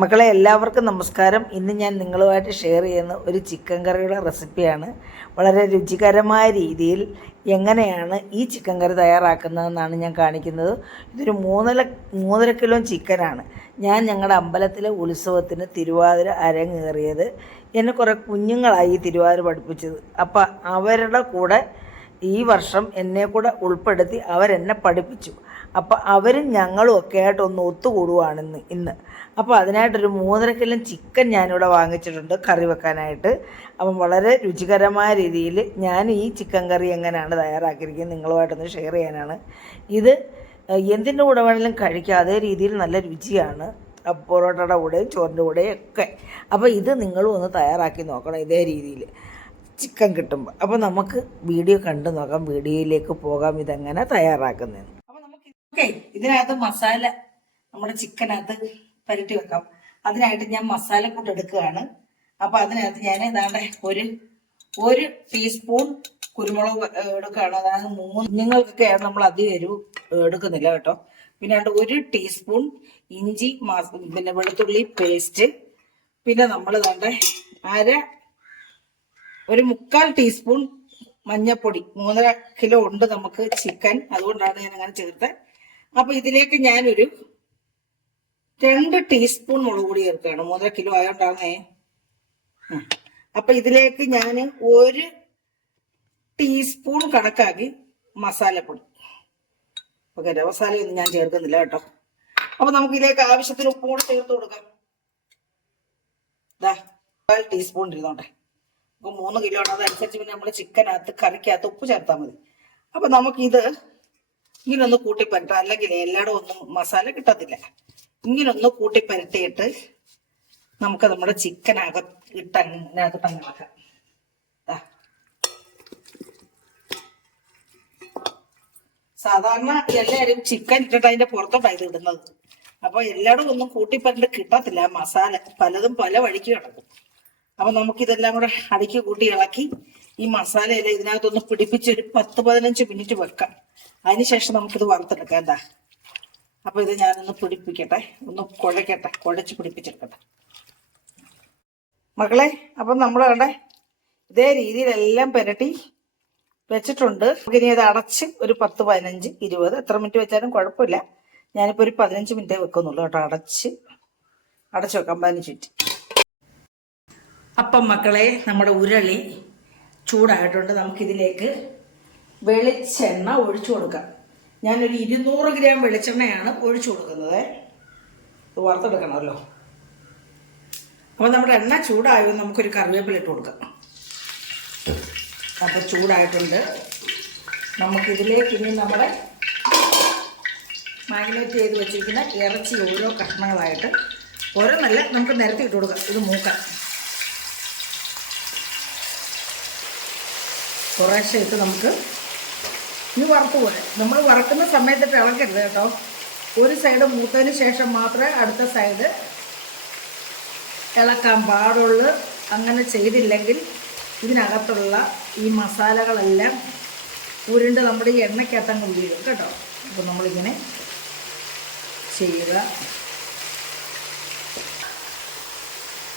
മക്കളെ എല്ലാവർക്കും നമസ്കാരം. ഇന്ന് ഞാൻ നിങ്ങളുമായിട്ട് ഷെയർ ചെയ്യുന്ന ഒരു ചിക്കൻ കറിയുടെ റെസിപ്പിയാണ്. വളരെ രുചികരമായ രീതിയിൽ എങ്ങനെയാണ് ഈ ചിക്കൻ കറി തയ്യാറാക്കുന്നതെന്നാണ് ഞാൻ കാണിക്കുന്നത്. ഇതൊരു 3.5 കിലോ ചിക്കനാണ്. ഞാൻ ഞങ്ങളുടെ അമ്പലത്തിലെ ഉത്സവത്തിന് തിരുവാതിര അരങ്ങേറിയത്. എന്നെ കുറേ കുഞ്ഞുങ്ങളായി തിരുവാതിര പഠിപ്പിച്ചത്. അപ്പം അവരുടെ കൂടെ ഈ വർഷം എന്നെ കൂടെ ഉൾപ്പെടുത്തി അവരെന്നെ പഠിപ്പിച്ചു. അപ്പോൾ അവരും ഞങ്ങളും ഒക്കെ ആയിട്ടൊന്ന് ഒത്തുകൂടുവാണ് ഇന്ന്. അപ്പോൾ അതിനായിട്ടൊരു 3.5 കിലോ ചിക്കൻ ഞാനിവിടെ വാങ്ങിച്ചിട്ടുണ്ട് കറി വെക്കാനായിട്ട്. അപ്പം വളരെ രുചികരമായ രീതിയിൽ ഞാൻ ഈ ചിക്കൻ കറി എങ്ങനെയാണ് തയ്യാറാക്കിയിരിക്കുന്നത് നിങ്ങളുമായിട്ടൊന്ന് ഷെയർ ചെയ്യാനാണ്. ഇത് എന്തിൻ്റെ കൂടെ വേണമെങ്കിലും കഴിക്കാം, അതേ രീതിയിൽ നല്ല രുചിയാണ്. പൊറോട്ടയുടെ കൂടെയും ചോറിൻ്റെ കൂടെയും ഒക്കെ. അപ്പോൾ ഇത് നിങ്ങളും ഒന്ന് തയ്യാറാക്കി നോക്കണം ഇതേ രീതിയിൽ ചിക്കൻ കിട്ടുമ്പോൾ. അപ്പോൾ നമുക്ക് വീഡിയോ കണ്ടു നോക്കാം, വീഡിയോയിലേക്ക് പോകാം ഇതെങ്ങനെ തയ്യാറാക്കുന്നതെന്ന്. അപ്പോൾ നമുക്ക് ഇതിനകത്ത് മസാല നമ്മുടെ ചിക്കനകത്ത് പുരട്ടി വെക്കാം. അതിനായിട്ട് ഞാൻ മസാലക്കൂട്ട് എടുക്കുകയാണ്. അപ്പോൾ അതിനകത്ത് ഞാൻ ഏതാണ്ട് ഒരു ടീസ്പൂൺ കുരുമുളക് എടുക്കുകയാണ്. അതായത് 3 കുഞ്ഞുങ്ങൾക്കൊക്കെയാണ് നമ്മൾ അധികം എരിവ് എടുക്കുന്നില്ല കേട്ടോ. പിന്നെ 1 ടീസ്പൂൺ ഇഞ്ചി പിന്നെ വെളുത്തുള്ളി പേസ്റ്റ്. പിന്നെ നമ്മൾ ഒരു 3/4 ടീസ്പൂൺ മഞ്ഞൾപ്പൊടി. 3.5 കിലോ ഉണ്ട് നമുക്ക് ചിക്കൻ, അതുകൊണ്ടാണ് ഞാൻ അങ്ങനെ ചേർത്തത്. അപ്പൊ ഇതിലേക്ക് ഞാനൊരു 2 ടീസ്പൂൺ മുളക് പൊടി ചേർക്കുകയാണ്. 3.5 കിലോ ആയതുകൊണ്ടാണേ. അപ്പൊ ഇതിലേക്ക് ഞാൻ 1 ടീസ്പൂൺ കണക്കാക്കി മസാലപ്പൊടി. ഓക്കെ, മസാലയൊന്നും ഞാൻ ചേർക്കുന്നില്ല കേട്ടോ. അപ്പൊ നമുക്ക് ഇതിലേക്ക് ആവശ്യത്തിന് ഉപ്പും കൂടി ചേർത്ത് കൊടുക്കാം. 1/4 ടീസ്പൂൺ ഇരുന്നോട്ടെ. അപ്പൊ 3 കിലോ ആണ്, അതനുസരിച്ച് പിന്നെ നമ്മൾ ചിക്കനകത്ത് കറിക്കകത്ത് ഉപ്പ് ചേർത്താൽ മതി. അപ്പൊ നമുക്കിത് ഇങ്ങനൊന്ന് കൂട്ടിപ്പരട്ടാം, അല്ലെങ്കിൽ എല്ലായിടും ഒന്നും മസാല കിട്ടത്തില്ല. ഇങ്ങനൊന്ന് കൂട്ടിപ്പരട്ടിയിട്ട് നമുക്ക് നമ്മുടെ ചിക്കനകത്ത് തങ്ങാക്കാം. സാധാരണ എല്ലാവരും ചിക്കൻ ഇട്ടിട്ട് അതിന്റെ പുറത്തോട്ടാണ് ഇത് ഇടുന്നത്. അപ്പൊ എല്ലായിടും ഒന്നും കൂട്ടിപ്പരട്ട് കിട്ടത്തില്ല, മസാല പലതും പല വഴിക്ക് കിടക്കും. അപ്പൊ നമുക്കിതെല്ലാം കൂടെ അടുക്കി കൂട്ടി ഇളക്കി ഈ മസാലയെല്ലാം ഇതിനകത്തൊന്ന് പിടിപ്പിച്ച് ഒരു 10-15 മിനിറ്റ് വെക്കാം. അതിനുശേഷം നമുക്കിത് വറുത്തെടുക്കാം. അപ്പൊ ഇത് ഞാനൊന്ന് പിടിപ്പിക്കട്ടെ, ഒന്ന് കുഴച്ച് പിടിപ്പിച്ചെടുക്കട്ടെ മക്കളെ. അപ്പൊ നമ്മൾ ഇതേ രീതിയിലെല്ലാം പുരട്ടി വെച്ചിട്ടുണ്ട്. ഇനി അത് അടച്ച് ഒരു 10-15-20 എത്ര മിനിറ്റ് വെച്ചാലും കുഴപ്പമില്ല. ഞാനിപ്പോൾ ഒരു 15 മിനിറ്റേ വെക്കുന്നുള്ളൂ കേട്ടോ. അടച്ച് വെക്കാം 15 മിനിറ്റ്. അപ്പം മക്കളെ, നമ്മുടെ ഉരുളി ചൂടായിട്ടുണ്ട്. നമുക്കിതിലേക്ക് വെളിച്ചെണ്ണ ഒഴിച്ചു കൊടുക്കാം. ഞാനൊരു 200 ഗ്രാം വെളിച്ചെണ്ണയാണ് ഒഴിച്ചു കൊടുക്കുന്നത്. ഇത് വറുത്തെടുക്കണമല്ലോ. അപ്പോൾ നമ്മുടെ എണ്ണ ചൂടായോ നമുക്കൊരു കറിവേപ്പില ഇട്ട് കൊടുക്കാം. അപ്പോൾ ചൂടായിട്ടുണ്ട്. നമുക്കിതിലേക്ക് ഇനി നമ്മുടെ മാഗ്നേറ്റ് ചെയ്ത് വെച്ചിരിക്കുന്ന ഇറച്ചി ഓരോ കഷ്ണങ്ങളായിട്ട് ഓരോന്നല്ല നമുക്ക് നിരത്തി ഇട്ട് കൊടുക്കാം. ഇത് മൂക്കാൻ കുറേശ്ശെ ഇട്ട് നമുക്ക് ഇനി വറുത്ത് പോലെ നമ്മൾ വറക്കുന്ന സമയത്തിട്ട് ഇളക്കരുത് കേട്ടോ. ഒരു സൈഡ് മൂത്തതിന് ശേഷം മാത്രമേ അടുത്ത സൈഡ് ഇളക്കാൻ പാടുള്ളൂ. അങ്ങനെ ചെയ്തില്ലെങ്കിൽ ഇതിനകത്തുള്ള ഈ മസാലകളെല്ലാം ഉരുണ്ട് നമ്മുടെ ഈ എണ്ണയ്ക്കകത്തങ്ങ് വീഴും കേട്ടോ. അപ്പോൾ നമ്മളിങ്ങനെ ചെയ്യുക.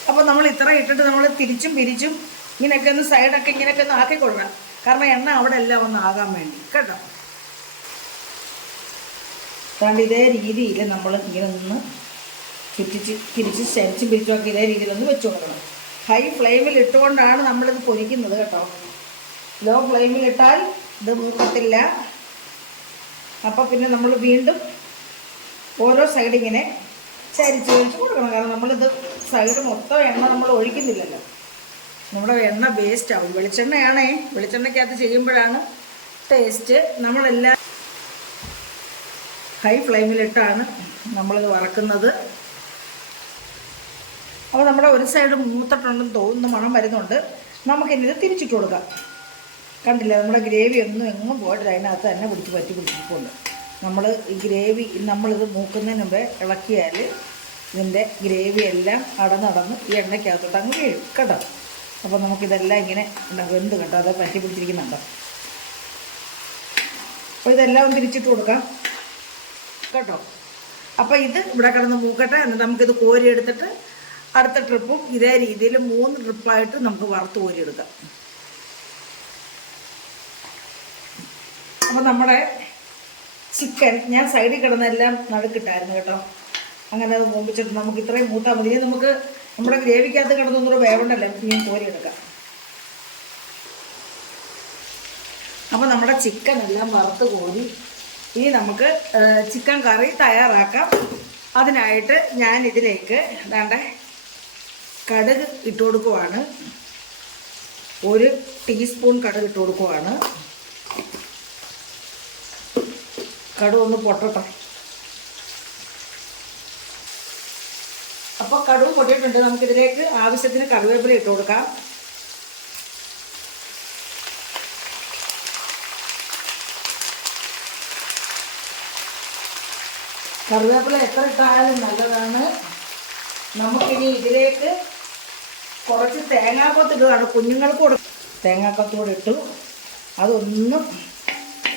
അപ്പോൾ നമ്മൾ ഇത്ര ഇട്ടിട്ട് നമ്മൾ തിരിച്ചും പിരിച്ചും ഇങ്ങനെയൊക്കെ ഒന്ന് സൈഡൊക്കെ ഇങ്ങനെയൊക്കെ ഒന്ന് ആക്കി കൊടുക്കണം. കാരണം എണ്ണ അവിടെ എല്ലാം ഒന്ന് ആകാൻ വേണ്ടി കേട്ടോ. അതുകൊണ്ട് ഇതേ രീതിയിൽ നമ്മൾ ഇങ്ങനെ ഒന്ന് തിരിച്ച് ശരിച്ചും പിരിച്ചുമൊക്കെ ഇതേ രീതിയിലൊന്ന് വെച്ച് കൊടുക്കണം. ഹൈ ഫ്ലെയിമിൽ ഇട്ടുകൊണ്ടാണ് നമ്മളിത് പൊരിക്കുന്നത് കേട്ടോ. ലോ ഫ്ലെയിമിലിട്ടാൽ ഇത് മൂക്കത്തില്ല. അപ്പോൾ പിന്നെ നമ്മൾ വീണ്ടും ഓരോ സൈഡ് ഇങ്ങനെ ചരിച്ച് വെച്ച് കൊടുക്കണം. കാരണം നമ്മളിത് സൈഡ് മൊത്തം എണ്ണ നമ്മൾ ഒഴിക്കുന്നില്ലല്ലോ, നമ്മുടെ എണ്ണ വേസ്റ്റ് ആവും. വെളിച്ചെണ്ണയാണേ, വെളിച്ചെണ്ണയ്ക്കകത്ത് ചെയ്യുമ്പോഴാണ് ടേസ്റ്റ്. നമ്മളെല്ലാം ഹൈ ഫ്ലെയിമിലിട്ടാണ് നമ്മളിത് വറക്കുന്നത്. അപ്പോൾ നമ്മുടെ ഒരു സൈഡ് മൂത്തിട്ടുണ്ടെന്ന് തോന്നുന്നു, മണം വരുന്നുണ്ട്. നമുക്കിനി ഇത് തിരിച്ചിട്ട് കൊടുക്കാം. കണ്ടില്ല, നമ്മുടെ ഗ്രേവി ഒന്നും എങ്ങും പോയിട്ട് അതിനകത്ത് തന്നെ പിടിച്ചിട്ടുണ്ട്. നമ്മൾ ഈ ഗ്രേവി നമ്മളിത് മൂക്കുന്നതിന് മുമ്പേ ഇളക്കിയാൽ ഇതിൻ്റെ ഗ്രേവി എല്ലാം അടന്നടന്ന് ഈ എണ്ണയ്ക്കകത്തോട്ട് അങ്ങ് വീഴും കേട്ടോ. അപ്പോൾ നമുക്കിതെല്ലാം ഇങ്ങനെ വെന്ത് കേട്ടോ, അത് പറ്റി പിടിച്ചിരിക്കുന്നുണ്ടോ. അപ്പോൾ ഇതെല്ലാം തിരിച്ചിട്ട് കൊടുക്കാം കേട്ടോ. അപ്പോൾ ഇത് ഇവിടെ കിടന്ന് മൂക്കട്ടെ. എന്നിട്ട് നമുക്കിത് കോരി എടുത്തിട്ട് അടുത്ത ട്രിപ്പും ഇതേ രീതിയിൽ 3 ട്രിപ്പായിട്ട് നമുക്ക് വറുത്ത് കോരിയെടുക്കാം. അപ്പോൾ നമ്മുടെ ചിക്കൻ ഞാൻ സൈഡിൽ കിടന്നെല്ലാം നടുക്കിട്ടായിരുന്നു കേട്ടോ. അങ്ങനെ അത് മൂപ്പിച്ചിട്ട് നമുക്ക് ഇത്രയും മൂത്താൽ മതി. നമുക്ക് നമ്മുടെ ഗ്രേവിക്കകത്ത് കിടന്നൊന്നും വേവണ്ടല്ലോ, ഞാൻ കോരിയെടുക്കാം. അപ്പോൾ നമ്മുടെ ചിക്കൻ എല്ലാം വറുത്ത് കോരി ഇനി നമുക്ക് ചിക്കൻ കറി തയ്യാറാക്കാം. അതിനായിട്ട് ഞാൻ ഇതിലേക്ക് ദാണ്ടെ കടുക് ഇട്ട് കൊടുക്കുവാണ്. 1 ടീസ്പൂൺ കടുക് ഇട്ട് കൊടുക്കുവാണ്. കടുക് ഒന്ന് പൊട്ടട്ടെ. അപ്പോൾ കടുക് പൊട്ടിയിട്ടുണ്ട്. നമുക്കിതിലേക്ക് ആവശ്യത്തിന് കറിവേപ്പില ഇട്ട് കൊടുക്കാം. കറിവേപ്പില എത്ര ഇട്ടാലും നല്ലതാണ്. നമുക്കിനി ഇതിലേക്ക് കുറച്ച് തേങ്ങാക്കൊത്ത് ഇടുകയാണ്. കുഞ്ഞുങ്ങൾക്ക് കൊടുക്കും. തേങ്ങാക്കൊത്തോടെ ഇട്ടു. അതൊന്നും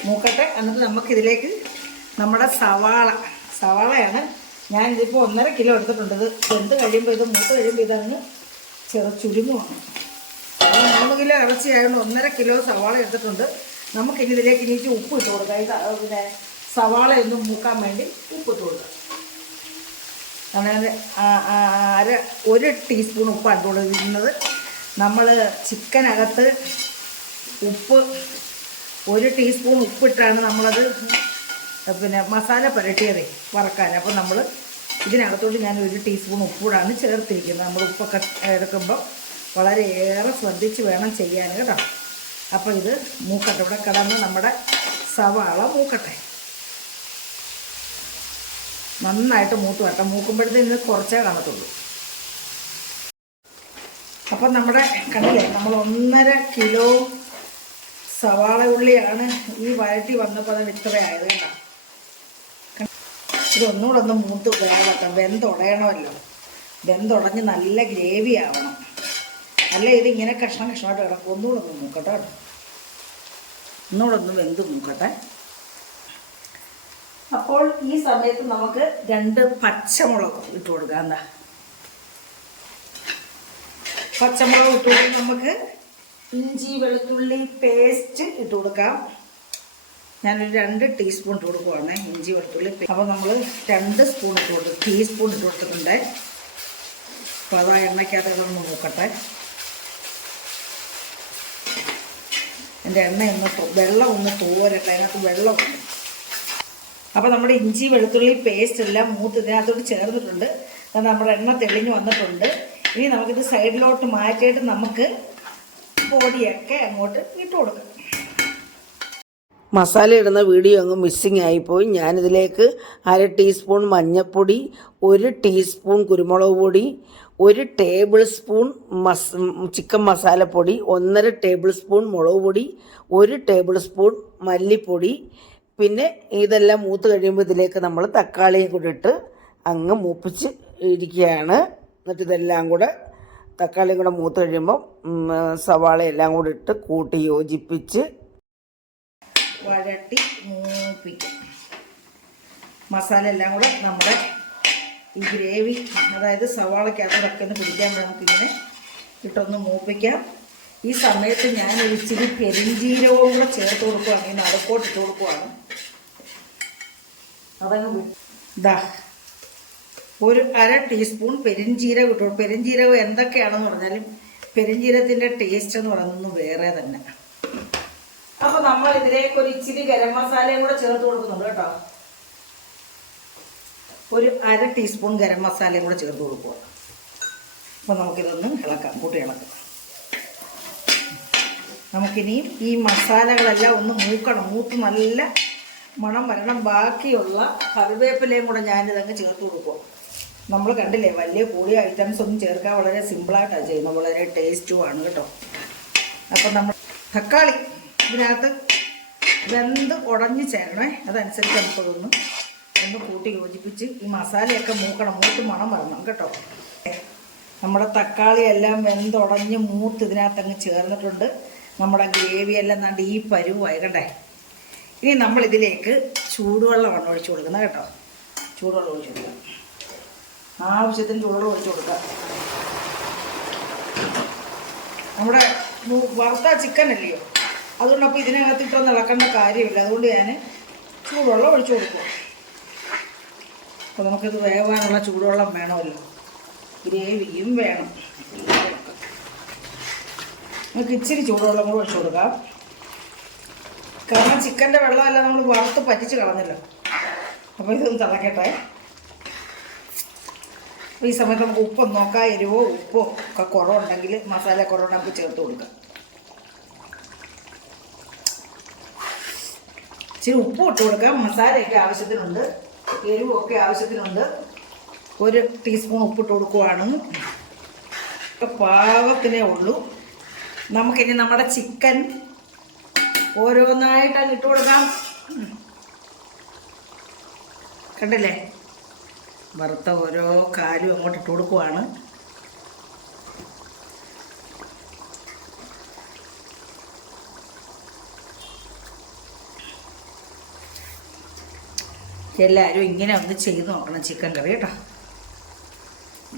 മൂക്കട്ടെ. എന്നിട്ട് നമുക്കിതിലേക്ക് നമ്മുടെ സവാളയാണ് ഞാനിതിപ്പോൾ 1.5 കിലോ എടുത്തിട്ടുണ്ട്. ഇത് വെന്ത് കഴിയുമ്പോൾ ഇത് മൂത്ത് കഴിയുമ്പോൾ ഇതങ്ങ് ചുരുങ്ങുവാണ്. 3 കിലോ ഇറച്ചി ആയതുകൊണ്ട് 1.5 കിലോ സവാള എടുത്തിട്ടുണ്ട്. നമുക്കിനി ഇതിലേക്ക് ഇനിയിട്ട് ഉപ്പ് ഇട്ട് കൊടുക്കാം. ഇത് പിന്നെ സവാളയൊന്നും മൂക്കാൻ വേണ്ടി ഉപ്പിട്ട് കൊടുക്കാം. അങ്ങനെ 1 ടീസ്പൂൺ ഉപ്പാണ് കൊടുക്കുന്നത്. നമ്മൾ ചിക്കനകത്ത് ഉപ്പ് 1 ടീസ്പൂൺ ഉപ്പിട്ടാണ് നമ്മളത് പിന്നെ മസാല പുരട്ടിയത് വറക്കാൻ. അപ്പോൾ നമ്മൾ ഇതിനകത്തോട്ട് ഞാൻ 1 ടീസ്പൂൺ ഉപ്പൂടാണ് ചേർത്തിരിക്കുന്നത്. നമ്മൾ ഉപ്പൊക്കെ എടുക്കുമ്പോൾ വളരെയേറെ ശ്രദ്ധിച്ച് വേണം ചെയ്യാൻ കേട്ടോ. അപ്പോൾ ഇത് മൂക്കട്ടെ. ഇവിടെ കിടന്ന് നമ്മുടെ സവാള മൂക്കട്ടെ. നന്നായിട്ട് മൂത്ത് വരട്ടെ. മൂക്കുമ്പോഴത്തേന് കുറച്ചേ കാണത്തുള്ളൂ. അപ്പം നമ്മുടെ കണ്ടില്ലേ, നമ്മൾ 1.5 കിലോ സവാള ഉള്ളിയാണ് ഈ വഴറ്റി വന്നപ്പോൾ അത് ഇത്രയായത് കേട്ടോ. ഇതൊന്നുകൂടെ ഒന്ന് മൂത്ത് വേവട്ടെ. വെന്തുടയണമല്ലോ. വെന്തുടഞ്ഞ് നല്ല ഗ്രേവി ആവണം. അല്ല ഇതിങ്ങനെ കഷ്ണമായിട്ട് കിടക്കും. ഒന്നുകൂടെ ഒന്ന് മൂക്കട്ടെ കേട്ടോ. ഒന്നുകൂടെ ഒന്ന് വെന്ത് മൂക്കട്ടെ. അപ്പോൾ ഈ സമയത്ത് നമുക്ക് 2 പച്ചമുളക് ഇട്ട് കൊടുക്കാം. എന്താ പച്ചമുളക് ഇട്ട് കൊടുത്ത് നമുക്ക് ഇഞ്ചി വെളുത്തുള്ളി പേസ്റ്റ് ഇട്ട് കൊടുക്കാം. ഞാനൊരു 2 ടീസ്പൂൺ ഇട്ട് കൊടുക്കുവാണ് ഇഞ്ചി വെളുത്തുള്ളി. അപ്പോൾ നമ്മൾ 2 സ്പൂൺ ഇട്ട് കൊടുത്തു, ടീസ്പൂൺ ഇട്ട് കൊടുത്തിട്ടുണ്ട്. അപ്പോൾ അതാ എണ്ണയ്ക്കകത്ത് ഒന്ന് നോക്കട്ടെ. എൻ്റെ വെള്ളം ഒന്ന് തോരട്ടെ. അതിനകത്ത് വെള്ളമുണ്ട്. അപ്പോൾ നമ്മുടെ ഇഞ്ചി വെളുത്തുള്ളി പേസ്റ്റ് എല്ലാം മൂത്ത് ഇതിനകത്തോട്ട് ചേർന്നിട്ടുണ്ട്. അത് നമ്മുടെ എണ്ണ തെളിഞ്ഞ് വന്നിട്ടുണ്ട്. ഇനി നമുക്കിത് സൈഡിലോട്ട് മാറ്റിയിട്ട് നമുക്ക് പൊടിയൊക്കെ അങ്ങോട്ട് ഇട്ട് കൊടുക്കാം. മസാല ഇടുന്ന വീഡിയോ അങ്ങ് മിസ്സിങ് ആയിപ്പോയി. ഞാനിതിലേക്ക് 1/2 ടീസ്പൂൺ മഞ്ഞൾപ്പൊടി, 1 ടീസ്പൂൺ കുരുമുളക് പൊടി, 1 ടേബിൾ സ്പൂൺ ചിക്കൻ മസാലപ്പൊടി, 1.5 ടേബിൾ സ്പൂൺ മുളക് പൊടി, 1 ടേബിൾ സ്പൂൺ മല്ലിപ്പൊടി. പിന്നെ ഇതെല്ലാം മൂത്ത് കഴിയുമ്പോൾ ഇതിലേക്ക് നമ്മൾ തക്കാളിയും കൂടി ഇട്ട് അങ്ങ് മൂപ്പിച്ച് ഇരിക്കുകയാണ്. എന്നിട്ട് ഇതെല്ലാം കൂടെ തക്കാളിയും കൂടെ മൂത്ത് കഴിയുമ്പോൾ സവാളയെല്ലാം കൂടി ഇട്ട് കൂട്ടി യോജിപ്പിച്ച് വഴട്ടി മൂപ്പിക്കും. മസാല എല്ലാം കൂടെ നമ്മുടെ ഈ ഗ്രേവി, അതായത് സവാളയ്ക്കകത്തൊക്കെ ഒന്ന് പിടിക്കാൻ നമുക്കിങ്ങനെ ഇട്ടൊന്ന് മൂപ്പിക്കാം. ഈ സമയത്ത് ഞാൻ ഇച്ചിരി പെരിഞ്ചീരകവും കൂടെ ചേർത്ത് കൊടുക്കുകയാണ്. ഈ നടുക്കോട്ട് ഇട്ട് കൊടുക്കുകയാണ്. അതങ്ങ് ഇതാ 1/2 ടീസ്പൂൺ പെരിഞ്ചീരകം ഇട്ടു. പെരിഞ്ചീരകം എന്തൊക്കെയാണെന്ന് പറഞ്ഞാലും പെരിഞ്ചീരകത്തിൻ്റെ ടേസ്റ്റ് എന്ന് പറയുന്നത് വേറെ തന്നെ. അപ്പോൾ നമ്മൾ ഇതിലേക്ക് ഒരു ഇച്ചിരി ഗരം മസാലയും കൂടെ ചേർത്ത് കൊടുക്കുന്നുണ്ട് കേട്ടോ. 1/2 ടീസ്പൂൺ ഗരം മസാലയും കൂടെ ചേർത്ത് കൊടുക്കുക. അപ്പോൾ നമുക്കിതൊന്ന് ഇളക്കാം, കൂട്ടി ഇളക്കാം. നമുക്കിനിയും ഈ മസാലകളെല്ലാം ഒന്ന് മൂത്ത് നല്ല മണം വരണം. ബാക്കിയുള്ള കറിവേപ്പിലയും കൂടെ ഞാനിതങ്ങ് ചേർത്ത് കൊടുക്കുക. നമ്മൾ കണ്ടില്ലേ, വലിയ കൂടിയ ഐറ്റംസ് ഒന്നും ചേർക്കാൻ വളരെ സിമ്പിളായിട്ടാണ് ചെയ്യുന്നത്. വളരെ ടേസ്റ്റുമാണ് കേട്ടോ. അപ്പം നമ്മൾ തക്കാളി ഇതിനകത്ത് വെന്ത് ഉടഞ്ഞ് ചേരണേ. അതനുസരിച്ച് നമുക്കതൊന്ന് ഒന്ന് കൂട്ടി യോജിപ്പിച്ച് ഈ മസാലയൊക്കെ മൂത്ത് മണം വരണം കേട്ടോ. നമ്മുടെ തക്കാളി എല്ലാം വെന്തുടഞ്ഞ് മൂത്ത് ഇതിനകത്തങ്ങ് ചേർന്നിട്ടുണ്ട്. നമ്മുടെ ഗ്രേവിയെല്ലാം നണ്ട് ഈ പരുവായി കണ്ടേ. ഇനി നമ്മളിതിലേക്ക് ചൂടുവെള്ളമാണ് ഒഴിച്ചു കൊടുക്കുന്നത് കേട്ടോ. ചൂടുവെള്ളം ഒഴിച്ച് കൊടുക്കാം. ആവശ്യത്തിന് ചൂടുവെള്ളം ഒഴിച്ച് കൊടുക്കാം. നമ്മുടെ വറുത്ത ചിക്കൻ അല്ലയോ, അതുകൊണ്ടപ്പോൾ ഇതിനകത്തിട്ടൊന്നും ഇളക്കേണ്ട കാര്യമില്ല. അതുകൊണ്ട് ഞാൻ ചൂടുവെള്ളം ഒഴിച്ച് കൊടുക്കും. അപ്പോൾ നമുക്കിത് വേവാനുള്ള ചൂടുവെള്ളം വേണമല്ലോ, ഗ്രേവിയും വേണം. നമുക്ക് ഇച്ചിരി ചൂടുവെള്ളം കൂടെ ഒഴിച്ച് കൊടുക്കാം. കാരണം ചിക്കൻ്റെ വെള്ളമെല്ലാം നമ്മൾ വറുത്ത് പറ്റിച്ച് കളഞ്ഞല്ലോ. അപ്പോൾ ഇതൊന്ന് തിളക്കട്ടെ. അപ്പോൾ ഈ സമയത്ത് നമുക്ക് ഉപ്പൊന്ന് നോക്കാം. എരിവോ ഉപ്പോ ഒക്കെ കുറവുണ്ടെങ്കിൽ, മസാല കുറവുണ്ടെങ്കിൽ നമുക്ക് ചേർത്ത് കൊടുക്കാം. ഇച്ചിരി ഉപ്പ് ഇട്ട് കൊടുക്കാം. മസാലയൊക്കെ ആവശ്യത്തിനുണ്ട്, എരിവൊക്കെ ആവശ്യത്തിനുണ്ട്. 1 ടീസ്പൂൺ ഉപ്പിട്ട് കൊടുക്കുവാണ്. ഇപ്പം പാകത്തിനേ ഉള്ളൂ. നമുക്കിനി നമ്മുടെ ചിക്കൻ ഓരോന്നായിട്ടങ്ങ് ഇട്ട് കൊടുക്കാം. കണ്ടില്ലേ, വറുത്ത ഓരോ കാലും അങ്ങോട്ട് ഇട്ട് കൊടുക്കുവാണ്. എല്ലാവരും ഇങ്ങനെ ഒന്ന് ചെയ്ത് നോക്കണം ചിക്കൻ കറി കേട്ടോ.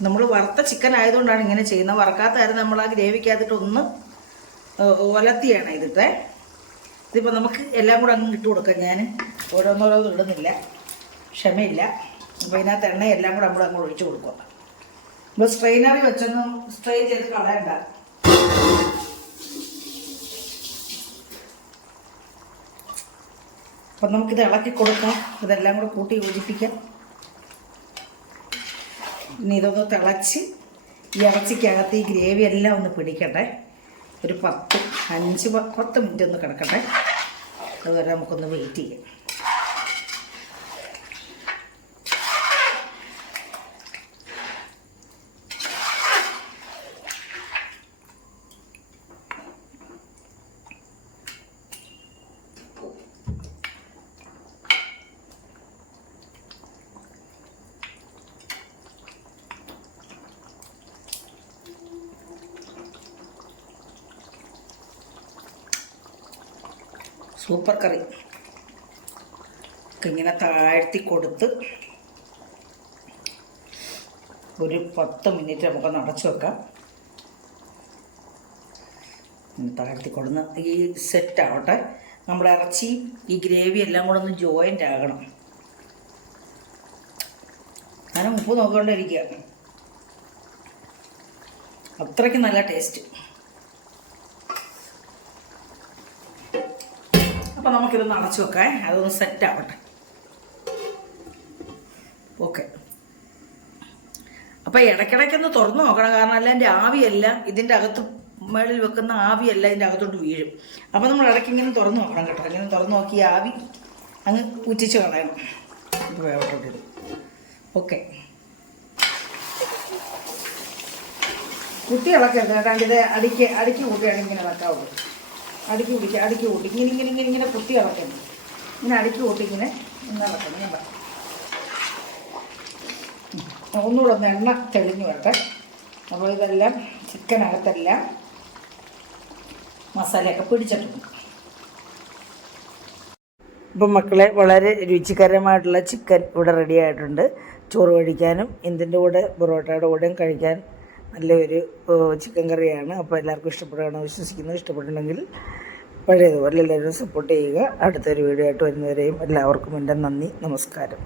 നമ്മൾ വറുത്ത ചിക്കൻ ആയതുകൊണ്ടാണ് ഇങ്ങനെ ചെയ്യുന്നത്. വറക്കാത്തായിരുന്നു നമ്മൾ ആ ഗ്രേവിക്കകത്തിട്ട് ഒന്ന് ഒലത്തിയാണ് ഇതിട്ടേ. ഇതിപ്പോൾ നമുക്ക് എല്ലാം കൂടെ അങ്ങ് ഇട്ട് കൊടുക്കാം. ഞാൻ ഓരോന്നോരോന്നും ഇടുന്നില്ല, ക്ഷമയില്ല. അപ്പോൾ ഇതിനകത്ത് എണ്ണ എല്ലാം കൂടെ നമ്മൾ അങ്ങോട്ട് ഒഴിച്ച് കൊടുക്കുക. ഇപ്പോൾ സ്ട്രെയിനറി വെച്ചൊന്നും സ്ട്രെയിൻ ചെയ്ത് കളയണ്ട. അപ്പം നമുക്കിത് ഇളക്കി കൊടുക്കാം. ഇതെല്ലാം കൂടെ കൂട്ടി യോജിപ്പിക്കാം. ഇനി ഇതൊന്ന് തിളച്ച് ഈ ഇറച്ചിക്കകത്ത് ഈ ഗ്രേവി എല്ലാം ഒന്ന് പിടിക്കട്ടെ. ഒരു 5-10 മിനിറ്റ് ഒന്ന് കിടക്കട്ടെ. അതുവരെ നമുക്കൊന്ന് വെയിറ്റ് ചെയ്യാം. സൂപ്പർ കറി ഇങ്ങനെ താഴ്ത്തി കൊടുത്ത് ഒരു 10 മിനിറ്റ് നമുക്കൊന്ന് അടച്ചു വെക്കാം. താഴ്ത്തി കൊടുന്ന് ഈ സെറ്റ് ആവട്ടെ. നമ്മുടെ ഇറച്ചി ഈ ഗ്രേവി എല്ലാം കൂടെ ഒന്ന് ജോയിൻ്റ് ആകണം. ഞാൻ ഉപ്പ് നോക്കിക്കൊണ്ടിരിക്കുക. അത്രയ്ക്ക് നല്ല ടേസ്റ്റ്. അപ്പം നമുക്കിതൊന്ന് അടച്ചു വെക്കാം. അതൊന്ന് സെറ്റ് ആവട്ടെ. ഓക്കെ. അപ്പോൾ ഇടയ്ക്കിടയ്ക്കൊന്ന് തുറന്നു നോക്കണം. കാരണം അല്ല എൻ്റെ ആവിയെല്ലാം ഇതിൻ്റെ അകത്ത്, മേളിൽ വെക്കുന്ന ആവിയെല്ലാം ഇതിൻ്റെ അകത്തോട്ട് വീഴും. അപ്പോൾ നമ്മൾ ഇടയ്ക്ക് ഇങ്ങനെ തുറന്നു നോക്കണം കേട്ടോ. ഇങ്ങനെ തുറന്നു നോക്കി ആവി അങ്ങ് ഊറ്റിച്ച് കളയണം. ഇപ്പോൾ വേവട്ടോട്ടിടും. ഓക്കെ. കുത്തി ഇളക്കരുത് കേട്ടോ. ഇത് അടുക്കി കൂട്ടിയാണ് ഇങ്ങനെ വെക്കാവുള്ളൂ. അടുക്കി കൂട്ടി ഇങ്ങനെ കുത്തി ഇളക്കണം. ഇങ്ങനെ അടുക്കി കൂട്ടി ഇങ്ങനെ ഇളക്കണം. ഞാൻ ഒന്നുകൂടെ ഒന്ന് എണ്ണ തെളിഞ്ഞു വരട്ടെ. അപ്പോൾ ഇതെല്ലാം ചിക്കനകത്തെല്ലാം മസാലയൊക്കെ പിടിച്ചിട്ടുണ്ട്. ഇപ്പം മക്കളെ, വളരെ രുചികരമായിട്ടുള്ള ചിക്കൻ ഇവിടെ റെഡി ആയിട്ടുണ്ട്. ചോറ് കഴിക്കാനും ഇതിൻ്റെ കൂടെ പൊറോട്ടയുടെ കൂടെയും കഴിക്കാൻ നല്ലൊരു ചിക്കൻ കറിയാണ്. അപ്പോൾ എല്ലാവർക്കും ഇഷ്ടപ്പെടുകയാണെന്ന് വിശ്വസിക്കുന്നു. ഇഷ്ടപ്പെട്ടിട്ടുണ്ടെങ്കിൽ പഴയതുപോലെ എല്ലാവരും സപ്പോർട്ട് ചെയ്യുക. അടുത്തൊരു വീഡിയോ ആയിട്ട് വരുന്നവരെയും എല്ലാവർക്കും എൻ്റെ നന്ദി, നമസ്കാരം.